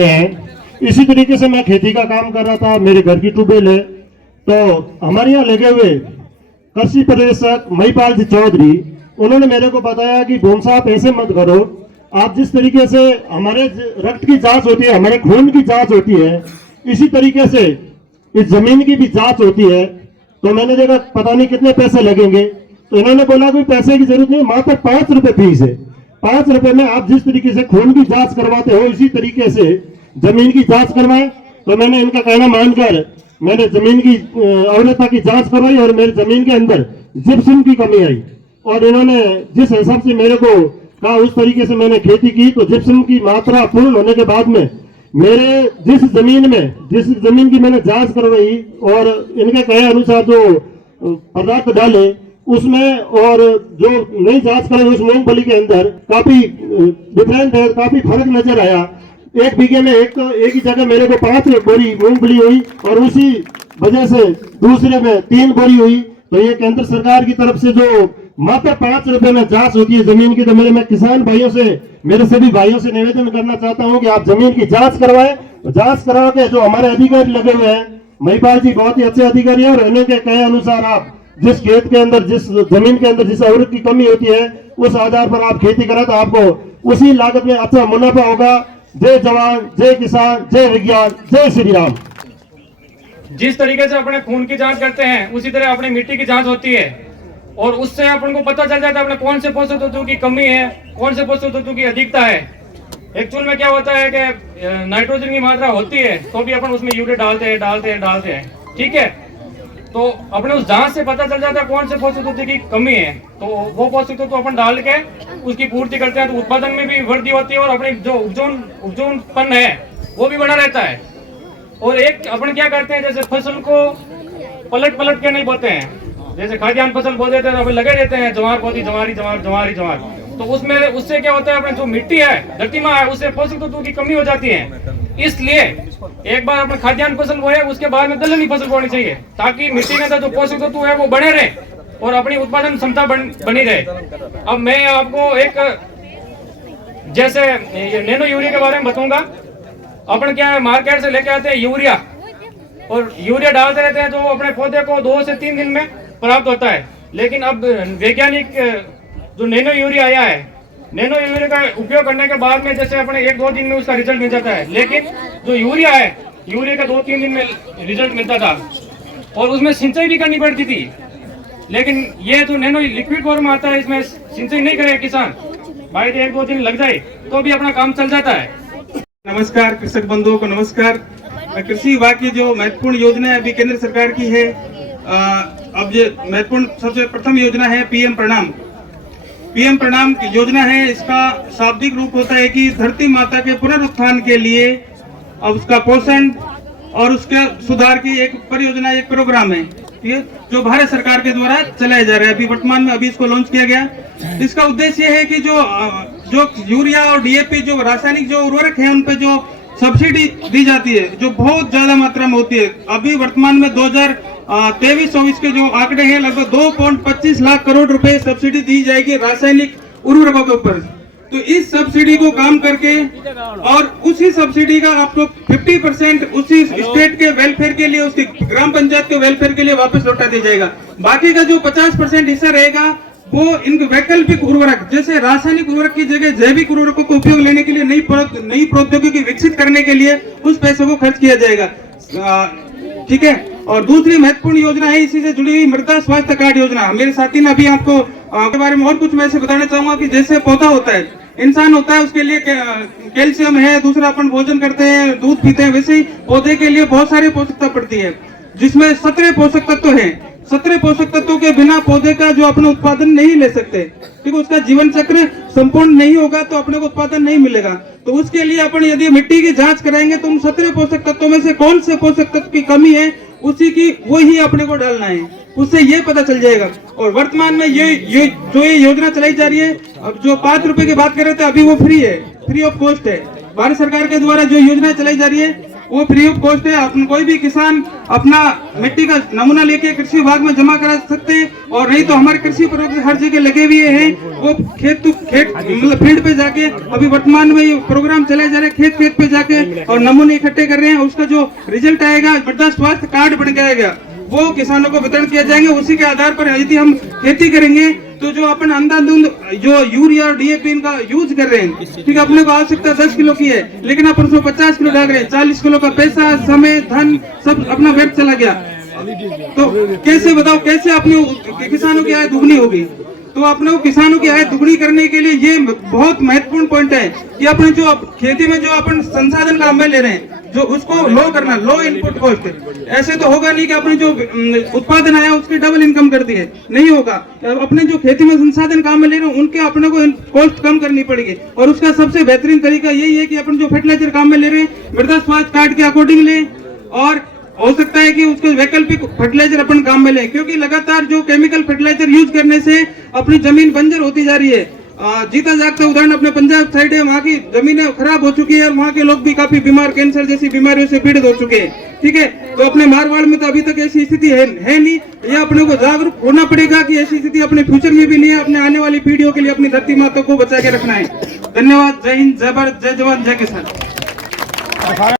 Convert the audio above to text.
हैं। इसी तरीके से मैं खेती का काम कर रहा था, मेरे घर की ट्यूबवेल है। तो हमारे यहाँ लगे हुए कृषि पर्यवेक्षक महिपाल जी चौधरी, उन्होंने मेरे को बताया कि भूम साहब ऐसे मत करो, आप जिस तरीके से हमारे रक्त की जांच होती है, हमारे खून की जांच होती है, इसी तरीके से इस जमीन की भी जांच होती है। तो मैंने देखा पता नहीं कितने पैसे लगेंगे, तो इन्होंने बोला कोई पैसे की जरूरत नहीं, मात्र 5 रुपए फीस है। 5 रुपए में आप जिस तरीके से खून की जांच करवाते हो, इसी तरीके से जमीन की जांच करवाए। तो मैंने इनका कहना मानकर मैंने जमीन की अवैधता की जांच करवाई और मेरी जमीन के अंदर जिप्सम की कमी आई, और इन्होंने जिस हिसाब से मेरे को कहा उस तरीके से मैंने खेती की। तो जिप्सम की मात्रा पूर्ण होने के बाद में मेरे जिस जमीन की मैंने जांच करवाई और इनके कहे अनुसार जो पदार्थ डाले उसमें, और जो नई जांच कराई उस मूंगफली के अंदर काफी डिफरेंट है, काफी फर्क नजर आया। 1 बीघे में एक ही जगह मेरे को 5 बोरी मूंगफली हुई और उसी वजह से दूसरे में 3 बोरी हुई। तो ये केंद्र सरकार की तरफ से जो मात्र 5 रुपए में जांच होती है जमीन की, तो मैं किसान भाइयों से, मेरे सभी भाइयों से निवेदन करना चाहता हूं कि आप जमीन की जांच करवाएं। जांच करा के जो हमारे अधिकारी लगे हुए हैं, महिपाल जी बहुत ही अच्छे अधिकारी हैं, और इन्होंने के कहे अनुसार आप जिस खेत के अंदर, जिस जमीन के अंदर जिस उर्वरक की कमी होती है, उस आधार पर आप खेती करें तो आपको उसी लागत में अच्छा मुनाफा होगा। जय जवान, जय किसान, जय विज्ञान, जय श्री राम। जिस तरीके से अपने खून की जांच करते हैं उसी तरह अपनी मिट्टी की जांच होती है, और उससे अपन को पता चल जाता है अपने कौन से पोषक तत्वों की कमी है, कौन से पोषक तत्वों की अधिकता है। एक्चुअल में क्या होता है कि नाइट्रोजन की मात्रा होती है तो भी अपन उसमें यूरिया डालते हैं, ठीक है। तो अपने उस जांच से पता चल जाता है कौन से पोषक तत्व की कमी है, तो वो पोषक तत्व अपन डाल के उसकी पूर्ति करते हैं, तो उत्पादन में भी वृद्धि होती है और अपनी जो उपजाऊपन है वो भी बना रहता है। और एक अपन क्या करते हैं, जैसे फसल को पलट के नहीं बोते हैं, जैसे खाद्यान्न फसल बो देते हैं तो लगे रहते हैं जवार पोती जवार, तो उससे क्या होता है, अपने जो मिट्टी है, धरती माँ है, उससे पोषक तत्वों की कमी हो जाती है। इसलिए एक बार अपने खाद्यान्न फसल बोए उसके बाद में दलहनी फसल बोनी चाहिए, ताकि मिट्टी में जो पोषक तत्व है वो बने रहे और अपनी उत्पादन क्षमता बनी रहे। अब मैं आपको एक जैसे नैनो यूरिया के बारे में बताऊंगा। अपन क्या है, मार्केट से लेके आते हैं यूरिया, और यूरिया डालते रहते हैं, जो अपने पौधे को 2 से 3 दिन में प्राप्त होता है। लेकिन अब वैज्ञानिक जो नैनो यूरिया आया है, नैनो यूरिया का उपयोग करने के बाद में जैसे अपने 1-2 दिन में उसका रिजल्ट मिल जाता है, लेकिन जो यूरिया है, यूरिया का 2-3 दिन में रिजल्ट मिलता था और उसमें सिंचाई भी करनी पड़ती थी। लेकिन ये जो नैनो लिक्विड फॉर्म आता है, इसमें सिंचाई नहीं करे किसान, भाई 1-2 दिन लग जाए तो भी अपना काम चल जाता है। नमस्कार कृषक बंधुओं को नमस्कार। कृषि विभाग की जो महत्वपूर्ण योजना है अभी केंद्र सरकार की है, अब ये महत्वपूर्ण सबसे प्रथम योजना है पीएम प्रणाम। पीएम प्रणाम की योजना है, इसका शाब्दिक रूप होता है कि धरती माता के पुनरुत्थान के लिए अब उसका पोषण और उसके सुधार की एक परियोजना, एक प्रोग्राम है, ठीक है, जो भारत सरकार के द्वारा चलाया जा रहा है। अभी वर्तमान में अभी इसको लॉन्च किया गया। इसका उद्देश्य है कि जो यूरिया और डीएपी, जो रासायनिक जो उर्वरक है, उन पे जो सब्सिडी दी जाती है, जो बहुत ज्यादा मात्रा में होती है। अभी वर्तमान में 2023-24 के जो आंकड़े हैं, लगभग 2.25 लाख करोड़ रुपए सब्सिडी दी जाएगी रासायनिक उर्वरकों के ऊपर। तो इस सब्सिडी को काम करके और उसी सब्सिडी का आपको 50% उसी स्टेट के वेलफेयर के लिए, उसकी ग्राम पंचायत के वेलफेयर के लिए वापस लौटा दिया जाएगा। बाकी का जो 50% हिस्सा रहेगा वो इन वैकल्पिक उर्वरक, जैसे रासायनिक उर्वरक की जगह जैविक उर्वरकों को उपयोग लेने के लिए, नई प्रौद्योगिकी विकसित करने के लिए उस पैसे को खर्च किया जाएगा, ठीक है। और दूसरी महत्वपूर्ण योजना है इसी से जुड़ी हुई मृदा स्वास्थ्य कार्ड योजना। मेरे साथी ने अभी आपको के बारे में और कुछ मैं ऐसे बताना चाहूंगा कि जैसे पौधा होता है, इंसान होता है, उसके लिए कैल्शियम है, दूसरा अपन भोजन करते हैं, दूध पीते हैं, वैसे ही पौधे के लिए बहुत सारी पोषकता पड़ती है, जिसमें 17 पोषक तत्व हैं। 17 पोषक तत्वों के बिना पौधे का जो अपना उत्पादन नहीं ले सकते, ठीक है, उसका जीवन चक्र संपूर्ण नहीं होगा तो अपने को उत्पादन नहीं मिलेगा। तो उसके लिए अपन यदि मिट्टी की जांच कराएंगे तो उन 17 पोषक तत्वों में से कौन से पोषक तत्व की कमी है, उसी की वही अपने को डालना है, उससे ये पता चल जाएगा। और वर्तमान में ये योजना चलाई जा रही है, अब जो 5 रुपए की बात कर रहे थे, अभी वो फ्री है, फ्री ऑफ कॉस्ट है। भारत सरकार के द्वारा जो योजना चलाई जा रही है वो फ्री ऑफ कॉस्ट है। अपन कोई भी किसान अपना मिट्टी का नमूना लेके कृषि विभाग में जमा करा सकते हैं, और नहीं तो हमारे कृषि प्रोजेक्ट हर जगह लगे हुए हैं। वो खेत मतलब फील्ड पे जाके अभी वर्तमान में ये प्रोग्राम चलाए जा रहे हैं, खेत पे जाके और नमूने इकट्ठे कर रहे हैं। उसका जो रिजल्ट आएगा, मृदा स्वास्थ्य कार्ड बन के आएगा, वो किसानों को वितरण किया जाएंगे। उसी के आधार पर यदि हम खेती करेंगे तो जो अपन अंधाधुंध जो यूरिया और डीएपी इनका यूज कर रहे हैं, ठीक है, अपने को आवश्यकता 10 किलो की है, लेकिन अपन उसमें 50 किलो डाल रहे हैं। 40 किलो का पैसा, समय, धन सब अपना व्यर्थ चला गया। तो कैसे बताओ, कैसे अपने किसानों की आय दुगनी होगी? तो अपने को किसानों की आय दुगनी करने के लिए ये बहुत महत्वपूर्ण पॉइंट है कि अपने जो खेती में जो अपन संसाधन का अमल ले रहे हैं, जो उसको लो करना, लो इनपुट कॉस्ट। ऐसे तो होगा नहीं कि अपने जो उत्पादन आया उसकी डबल इनकम कर दी है, नहीं होगा। अपने जो खेती में संसाधन काम में ले रहे हैं उनके अपने को कॉस्ट कम करनी पड़ेगी, और उसका सबसे बेहतरीन तरीका यही है कि अपन जो फर्टिलाइजर काम में ले रहे हैं मृदा स्वास्थ्य कार्ड के अकॉर्डिंग ले, और हो सकता है कि उसको वैकल्पिक फर्टिलाइजर अपन काम में लें, क्योंकि लगातार जो केमिकल फर्टिलाइजर यूज करने से अपनी जमीन बंजर होती जा रही है। जीता जागता उदाहरण अपने पंजाब साइड है, वहाँ की जमीनें खराब हो चुकी है और वहाँ के लोग भी काफी बीमार, कैंसर जैसी बीमारियों से पीड़ित हो चुके हैं। ठीक है, तो अपने मारवाड़ में तो अभी तक ऐसी स्थिति है नहीं। ये अपने को जागरूक होना पड़ेगा कि ऐसी स्थिति अपने फ्यूचर में भी नहीं है। अपने आने वाली पीढ़ियों के लिए अपनी धरती माता को बचा के रखना है। धन्यवाद। जय हिंद, जय भारत, जय जवान, जय किसान।